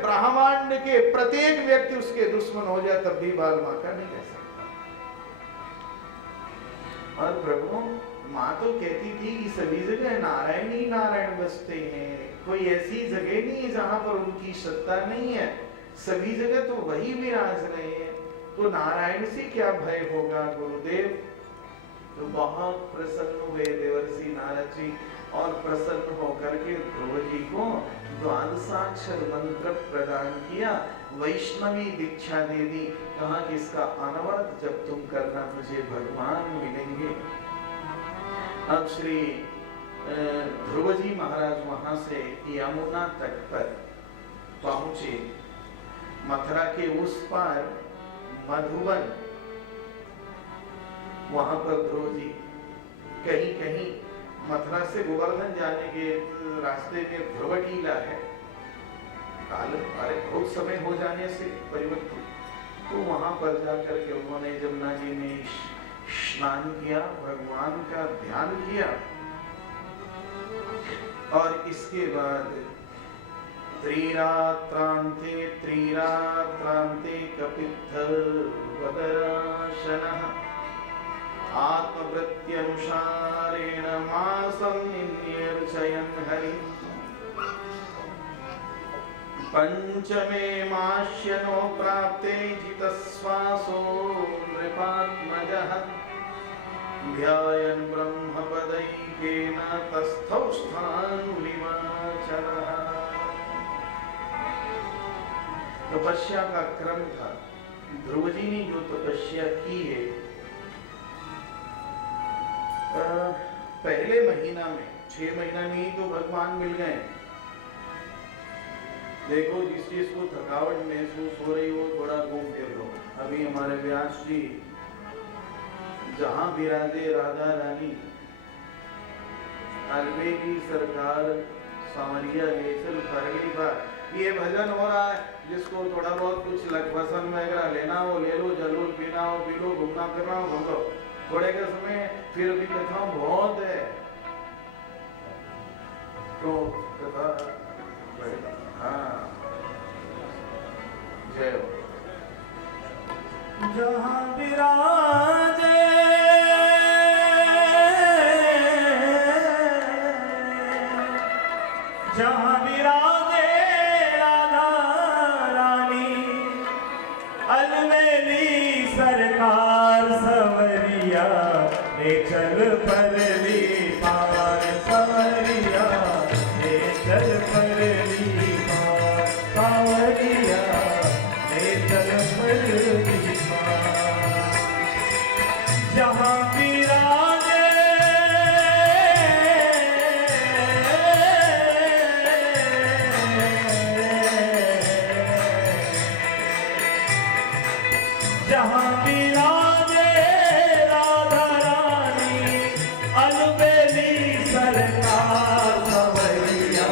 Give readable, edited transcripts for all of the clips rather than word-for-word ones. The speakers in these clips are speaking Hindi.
ब्रह्मांड के प्रत्येक व्यक्ति उसके दुश्मन हो जाए तब भी बाल माँ का नहीं कह सकता। और प्रभु माँ तो कहती थी कि सभी जगह नारायण ही नारायण बसते हैं, कोई ऐसी जगह नहीं है जहां पर उनकी सत्ता नहीं है, सभी जगह तो वही विराज रहे हैं, तो नारायण से क्या भय होगा गुरुदेव। तो बहुत प्रसन्न हुए देवर्षि नारद जी और प्रसन्न होकर के ध्रुव जी को द्वादशाक्षर मंत्र प्रदान किया, वैष्णवी दीक्षा दे दी, कहा कि इसका अनवरत जब तुम करना मुझे भगवान मिलेंगे। अब श्री ध्रुव जी महाराज वहां से यमुना तट पर पहुंचे। मथुरा के उस पार मधुबन, वहां पर ध्रुव जी कहीं कहीं मथुरा से गोवर्धन जाने के रास्ते में ध्रुव टीला है, काल अरे बहुत समय हो जाने से परिवर्तित, तो वहां पर जाकर के उन्होंने जमुना जी में स्नान किया, भगवान का ध्यान किया, और इसके बाद त्रिरात्रांते कपित्थ वदराशनः आत्मवृत्त्यनुसारेण मासं निन्यर्चयन् हरि। पंचमे मास्यनो प्राप्ते जितश्वासो नृपात्मजः ध्यायन् ब्रह्मपदैकेन तस्थौ स्थाणुलिवाचलः। तपस्या का क्रम था। ध्रुव जी ने जो तपस्या की है, पहले महीना में 6 महीना में ही तो भगवान मिल गए। देखो जिस चीज को थकावट महसूस हो रही हो थोड़ा घूम फिर लो। अभी हमारे व्यास जी जहां विराजे राधा रानी, अलबेली सरकार सांवरिया लेचल फरली बार, ये भजन हो रहा है। जिसको थोड़ा बहुत कुछ लखपसन वगैरह लेना हो ले लो, जलूल पीना हो पी लो, घूमना फिरना हो घूम लो। थोड़े के समय फिर भी कथा बहुत है तो कथा, हाँ जय हो। जहाँ विराजे जहाँ विराजे राधा रानी, अलवेली सरकार सवरिया ले चल परली पार, सवरिया ले चल परली पार, सवरिया ले चल परली पार। जहाँ विराजे जहाँ विराजे राधा रानी, अलबेली सरकार सवरिया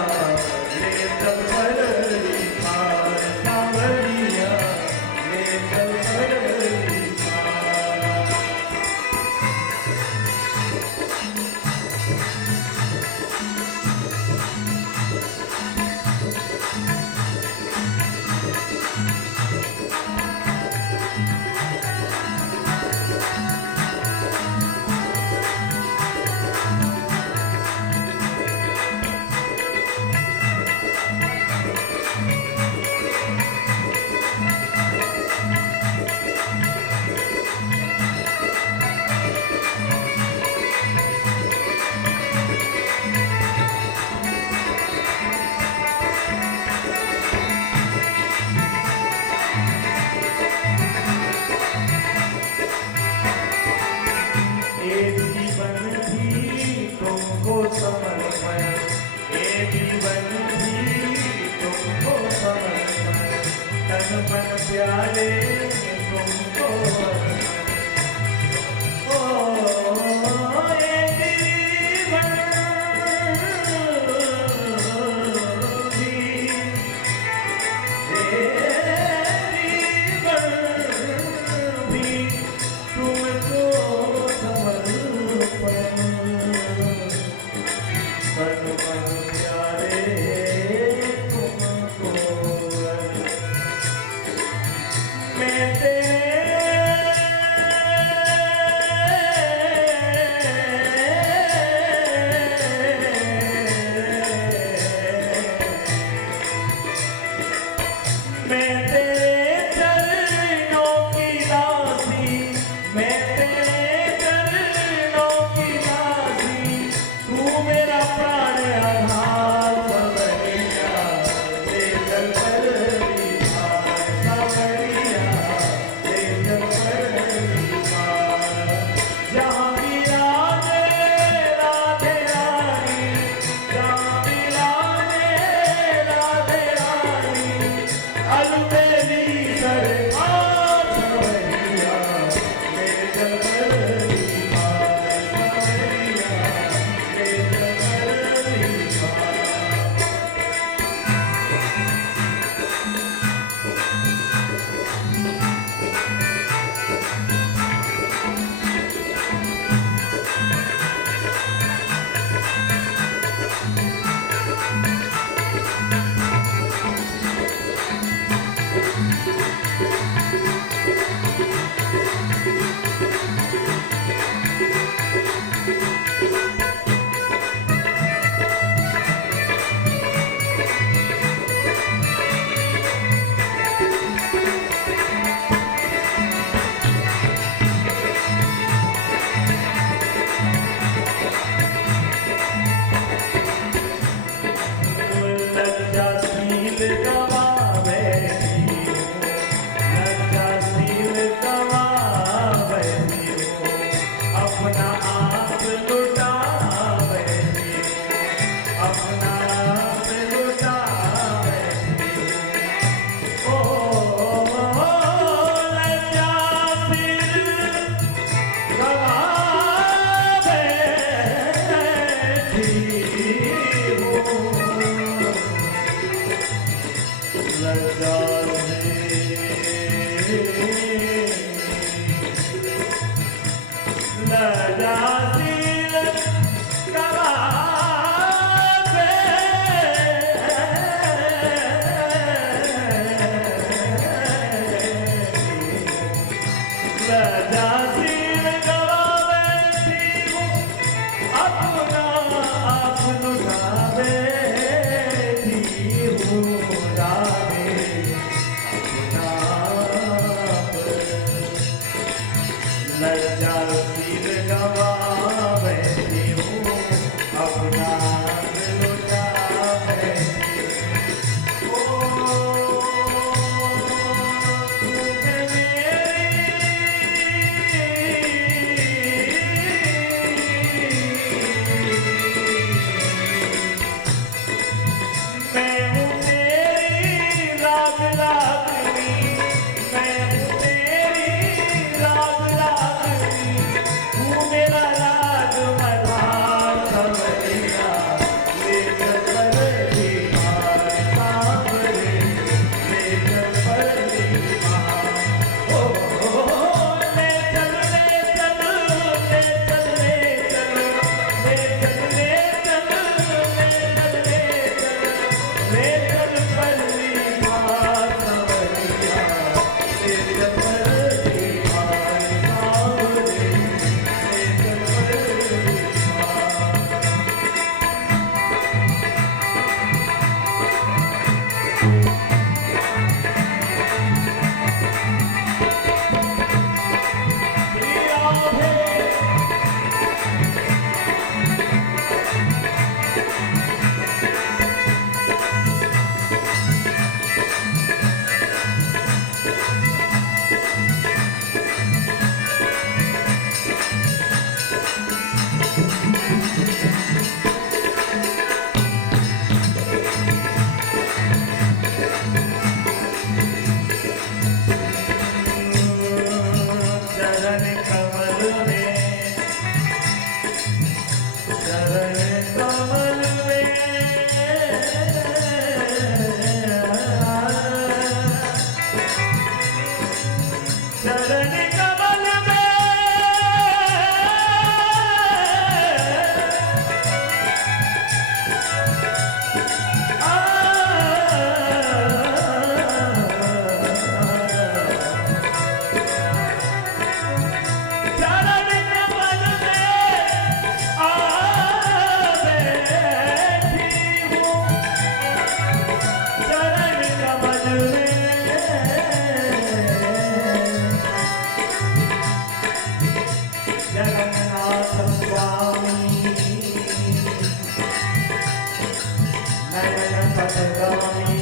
नयन पथगामी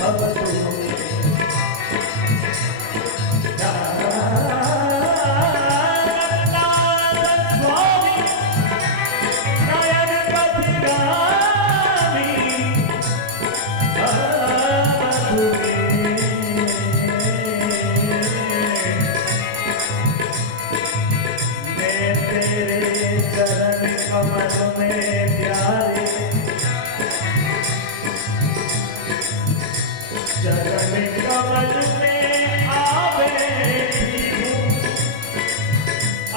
भवतु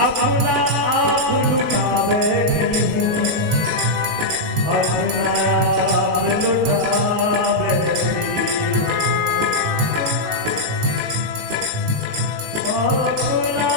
अपना आप लुटा बैठी हूँ, अपना आप लुटा बैठी हूँ, अपना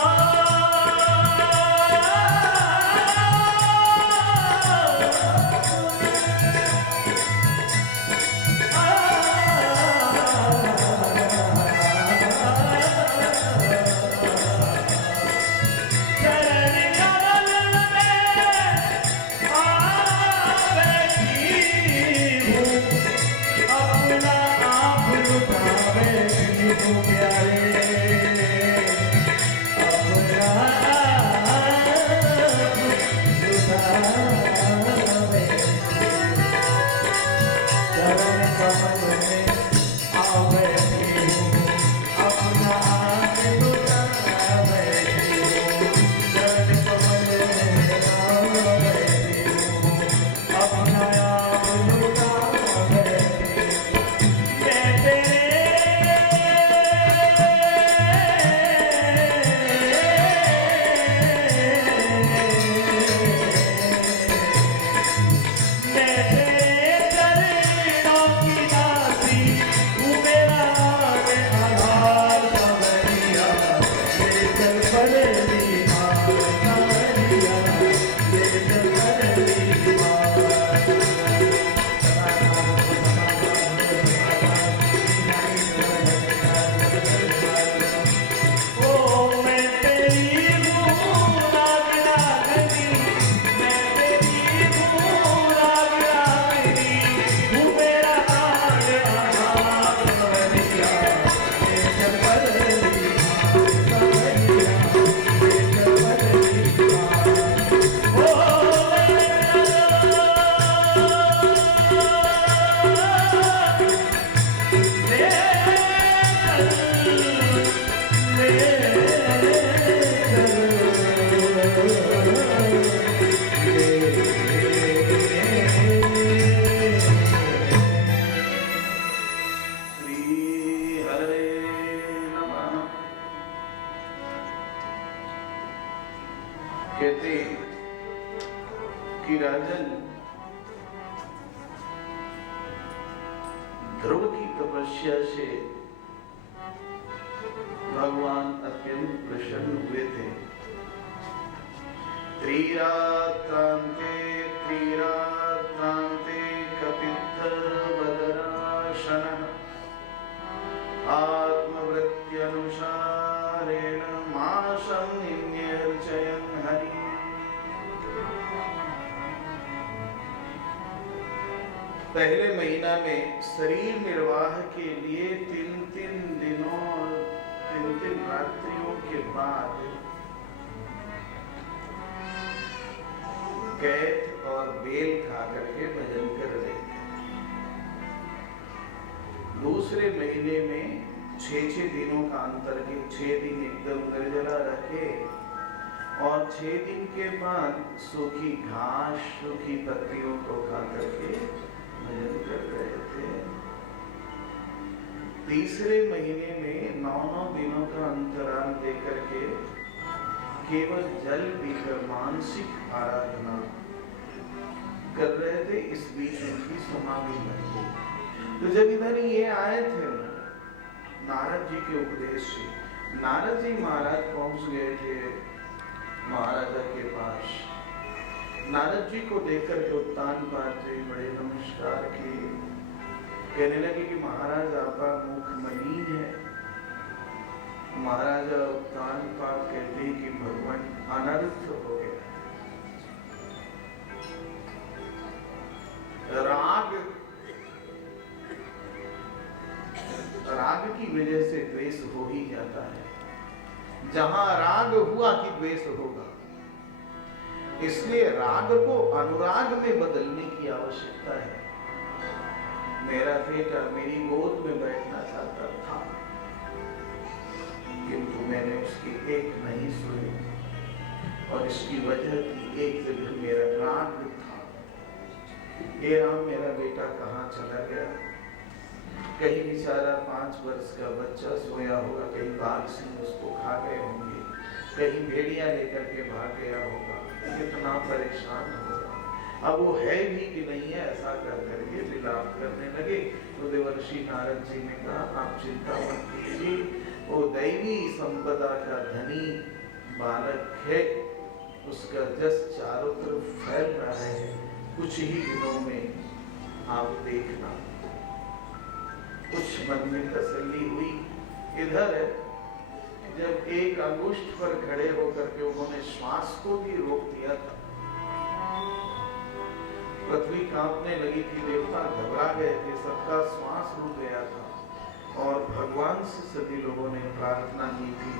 कहते कि राजन ध्रुव की तपस्या से भगवान अत्यंत प्रसन्न हुए थे। त्रिरात्रान्ते कपित्थवदनाशनः आत्मवृत्त्यनुसारेण मासं निन्यर्चयन् हरि। पहले महीना में शरीर निर्वाह के लिए 3-3 दिनों 3-3 रात्रियों के बाद कैथ और बेल खा करके भजन कर रहे थे। दूसरे महीने में 6-6 दिनों का अंतर के 6 दिन एकदम निर्जला रखे और 6 दिन के बाद सूखी घास सूखी पत्तियों को खा करके भजन कर रहे थे। तीसरे महीने में 9 दिनों का अंतराल देकर के केवल जल पीकर मानसिक आराधना कर रहे थे। इस बीच उनकी समाधि बन गई। तो जब इधर ये आए थे नारद जी के उपदेश से, नारद जी महाराज पहुंच गए थे महाराजा के पास। नारद जी को देखकर के उत्तानपाद जी बड़े नमस्कार किए, कहने लगे कि महाराज आपका मुख मलिन है। महाराजा उत्तानपाद कहते हैं कि भगवान अनर्थ हो गया, राग की वजह से द्वेष हो ही जाता है। जहां राग हुआ कि द्वेष होगा, इसलिए राग को अनुराग में बदलने की आवश्यकता है। मेरा बेटा मेरी गोद में बैठना चाहता था, किंतु मैंने उसकी एक नहीं सुनी, और इसकी वजह थी एक जगह मेरा राग था। ये राम मेरा बेटा कहाँ चला गया? कहीं बेचारा 5 वर्ष का बच्चा सोया होगा, कहीं बाघ सिंह उसको खा गए होंगे, कहीं भेड़िया लेकर के भाग गया होगा, कितना परेशान होगा। अब वो है भी कि नहीं है, ऐसा कर करके विलाप करने लगे। तो देवर्षि नारद जी ने कहा, आप चिंता मत कीजिए, वो दैवी संपदा का धनी बालक है, उसका जस चारों तरफ फैल रहा है, कुछ ही दिनों में आप देखना। कुछ मन में तसल्ली हुई। इधर जब एक अंगुष्ठ पर खड़े होकर के उन्होंने श्वास को भी रोक दिया था, पृथ्वी कांपने लगी थी, देवता घबरा गए थे, सबका श्वास रुक गया था, और भगवान से सभी लोगों ने प्रार्थना की थी,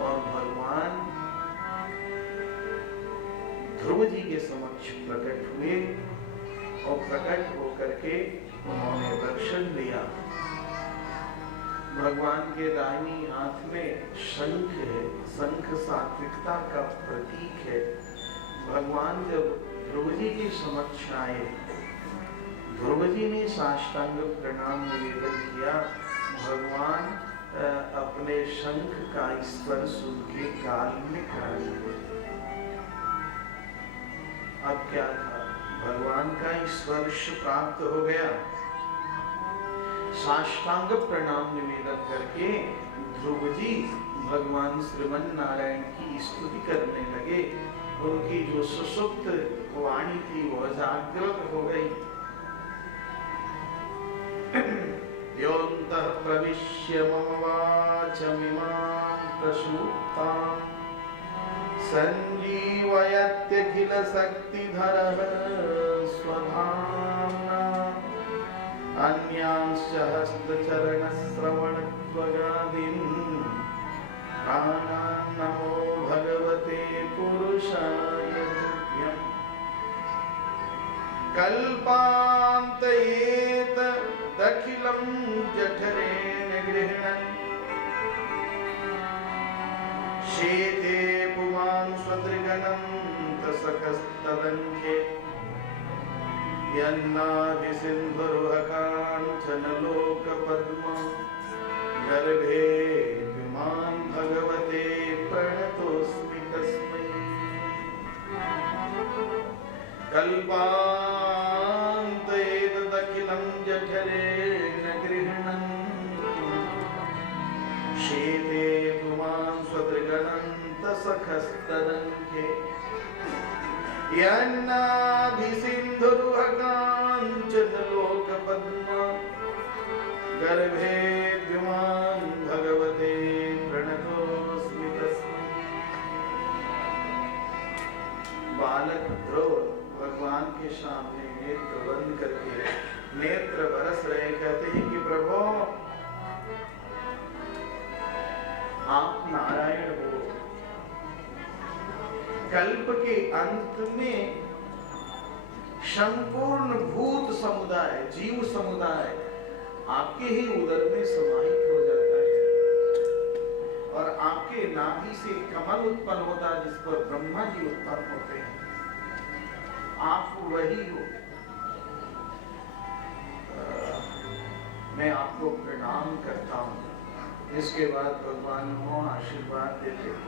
और भगवान ध्रुव जी के समक्ष प्रकट हुए, और प्रकट होकर के उन्होंने दर्शन दिया। भगवान के दाहिनी हाथ में शंख है, शंख सात्विकता का प्रतीक है। भगवान जब ध्रुव जी के समक्ष आए, ध्रुव जी ने साष्टांग प्रणाम निवेदन किया। भगवान अपने शंख का स्पर्श उनके गाल में कर दिए। अब क्या था? भगवान का स्पर्श प्राप्त हो गया। साष्टांग प्रणाम निवेदन करके ध्रुव जी भगवान श्रीमन नारायण की स्तुति करने लगे। उनकी जो सुसुप्त वाणी थी वह जागृत हो गई। योऽन्तः प्रविश्य मम वाचमिमां प्रसूप्तां संजीवयत्यखिल शक्तिधरः स्वधाम्ना अन्यांश्च हस्तचरणश्रवणत्वगादीन् प्राणान् नमो भगवते पुरुषाय तुभ्यम्। कल्पान्तयेतदखिलं जठरेण गृह्णन् शेते पुमान् स्वत्रिगणं तसकस्तदङ्के यन्नाभिसिन्धुरुहकाञ्चनलोकपद्मा गर्भे विमान् भगवते प्रणतोऽस्मि तस्मै। कल्पान्तयेतदखिलं जठरेण गृह्णन् शेते पुमान् स्वत्रिगणं तसखस्तदङ्के यन्नाभिसिन्धुरुहकाञ्चनलोकपद्मा गर्भे विमान् भगवते प्रणतोऽस्मि तस्मै। बालक ध्रुव भगवान के सामने नेत्र बंद करके नेत्र बरस रहे, कहते हैं कि प्रभु आप नारायण हो। कल्प के अंत में संपूर्ण भूत समुदाय, जीव समुदाय आपके ही उदर में समाहित हो जाता है, और आपके नाभि से कमल उत्पन्न होता है जिस पर ब्रह्मा जी उत्पन्न होते हैं। आप वही हो। मैं आपको प्रणाम करता हूँ। इसके बाद भगवान को आशीर्वाद देते हैं।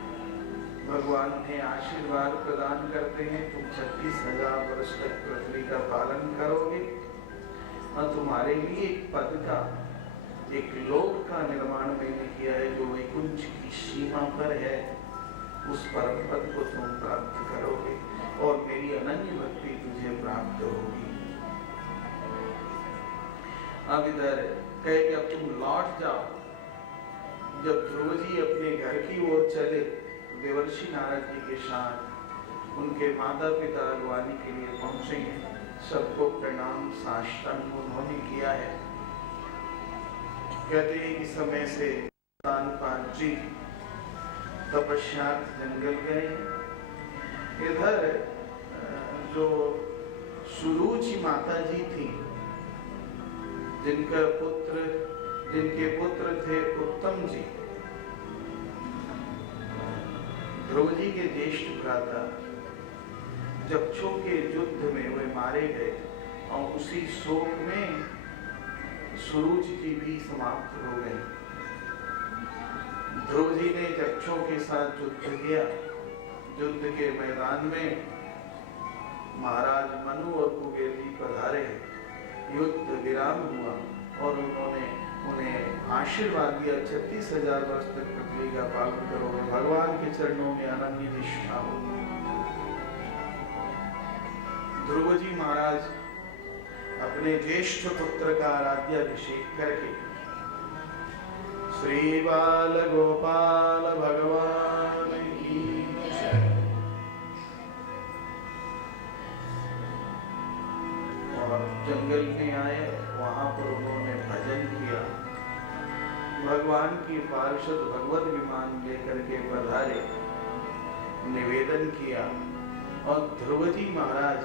भगवान उन्हें आशीर्वाद प्रदान करते हैं, तुम 36,000 वर्ष तक पृथ्वी का पालन करोगे, और तुम्हारे लिए एक पद का, एक लोक का निर्माण मैंने किया है जो वैकुंठ की सीमा पर है। उस परम पद को तुम प्राप्त करोगे, और मेरी अनन्य भक्ति तुझे प्राप्त होगी। अब इधर कहे कि अब तुम लौट जाओ। जब ध्रुव जी अपने घर की ओर चले, देवर्षि नारद जी के साथ उनके माता पिता अगवानी के लिए पहुंचे हैं। सबको प्रणाम साष्टांग उन्होंने किया है। कहते हैं कि समय से तानपान जी तपस्यार्थ जंगल गए। इधर जो सुरुचि माता जी थी, जिनके पुत्र थे उत्तम जी, ध्रुव जी के ज्येष्ठ भ्राता, जक्षों के युद्ध में वे मारे गए और उसी शोक में सुरुचि जी भी समाप्त हो गई। ध्रुव जी ने जक्षों के साथ युद्ध किया। युद्ध के मैदान में महाराज मनु और कुबेर जी पधारे। युद्ध विराम हुआ और उन्होंने उन्हें आशीर्वाद दिया, 36,000 वर्ष तक पृथ्वी का पालन करोगे, भगवान के चरणों में अनन्य निष्ठा हो। ध्रुव जी महाराज अपने ज्येष्ठ पुत्र का राज्याभिषेक करके श्री बाल गोपाल भगवान की जय। और जंगल में आए, वहां पर उन्होंने भजन किया। भगवान की पार्षद भगवत विमान लेकर के पधारे, निवेदन किया और ध्रुव जी महाराज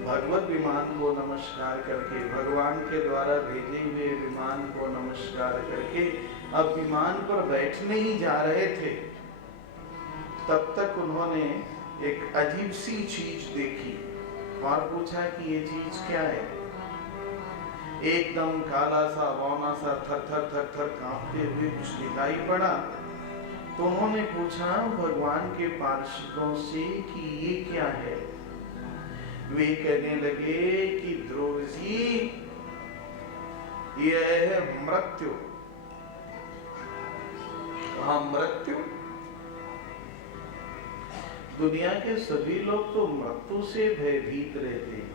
भगवत विमान को नमस्कार करके, भगवान के द्वारा भेजे हुए विमान को नमस्कार करके अब विमान पर बैठने ही जा रहे थे, तब तक उन्होंने एक अजीब सी चीज देखी और पूछा कि ये चीज क्या है। एकदम काला सा बौना सा थर थर थर थर कांपते हुए कुछ दिखाई पड़ा। तो उन्होंने पूछा भगवान के पार्षदों से कि ये क्या है। वे कहने लगे कि ध्रुव जी, यह है मृत्यु। हाँ, मृत्यु। दुनिया के सभी लोग तो मृत्यु से भयभीत रहते हैं,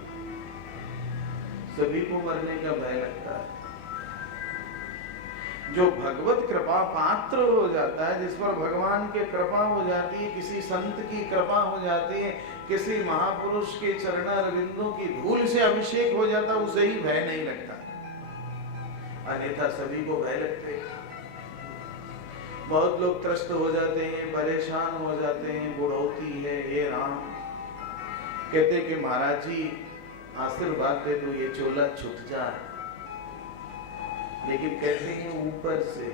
सभी को मरने का भय लगता है। जो भगवत कृपा पात्र हो जाता है, जिस पर भगवान की कृपा हो जाती है, किसी संत की कृपा हो जाती है, किसी महापुरुष के चरणारविंदों की धूल से अभिषेक हो जाता, उसे ही भय नहीं लगता, अन्यथा सभी को भय लगते हैं। बहुत लोग त्रस्त हो जाते हैं, परेशान हो जाते हैं, बुढ़ौती है, हे राम, कहते कि महाराज जी आशीर्वाद दे दो, ये चोला छूट जाए। लेकिन कहते हैं ऊपर से,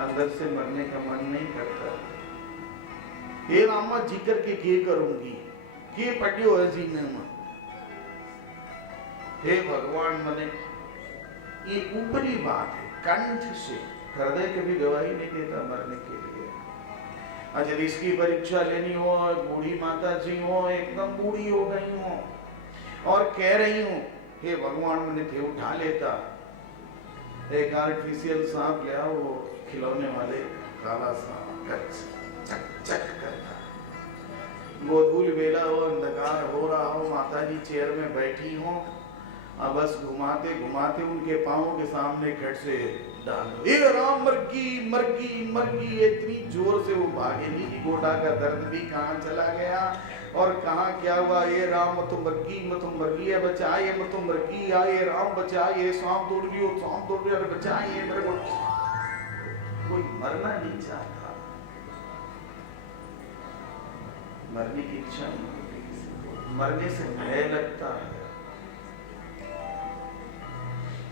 अंदर से मरने का मन नहीं करता। हे रामा जी करके के करूंगी, के पटियो है जीने में। हे भगवान, मने ये ऊपरी बात है, कंठ से। हृदय कभी गवाही नहीं देता मरने के लिए। अच्छा, इसकी परीक्षा लेनी हो, बूढ़ी माता जी हो, एकदम बूढ़ी हो गई हो और कह रही हूं हे भगवान, मैंने थे उठा लेता, एक आर्टिफिशियल सांप ले आओ, वो खिलौने वाले काला सांप चक चक करता। गोधूल बेला हो, अंधकार हो रहा हो, माता जी चेयर में बैठी हो, अब बस घुमाते घुमाते उनके पांवों के सामने खट से डाल दो, हे राम मरगी मरगी मरगी। इतनी जोर से वो भागे नहीं कि गोटा का दर्द भी कहाँ चला गया और कहाँ क्या हुआ। ये राम तुम मरगी है, बचाइए तुम मरगी, आए राम बचाइए, सांप दौड़ गई, सांप दौड़ गया, बचाइए मेरे को। कोई मरना नहीं चाहता, मरने की इच्छा नहीं होती किसी को, मरने से भय लगता है।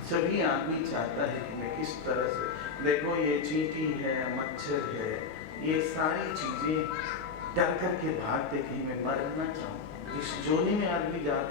सभी आदमी चाहता है कि मैं किस तरह से, देखो ये चींटी है, मच्छर है, ये सारी चीजें डर करके भागते कि मैं मरना चाहूं। जिस जोनी में आदमी जाता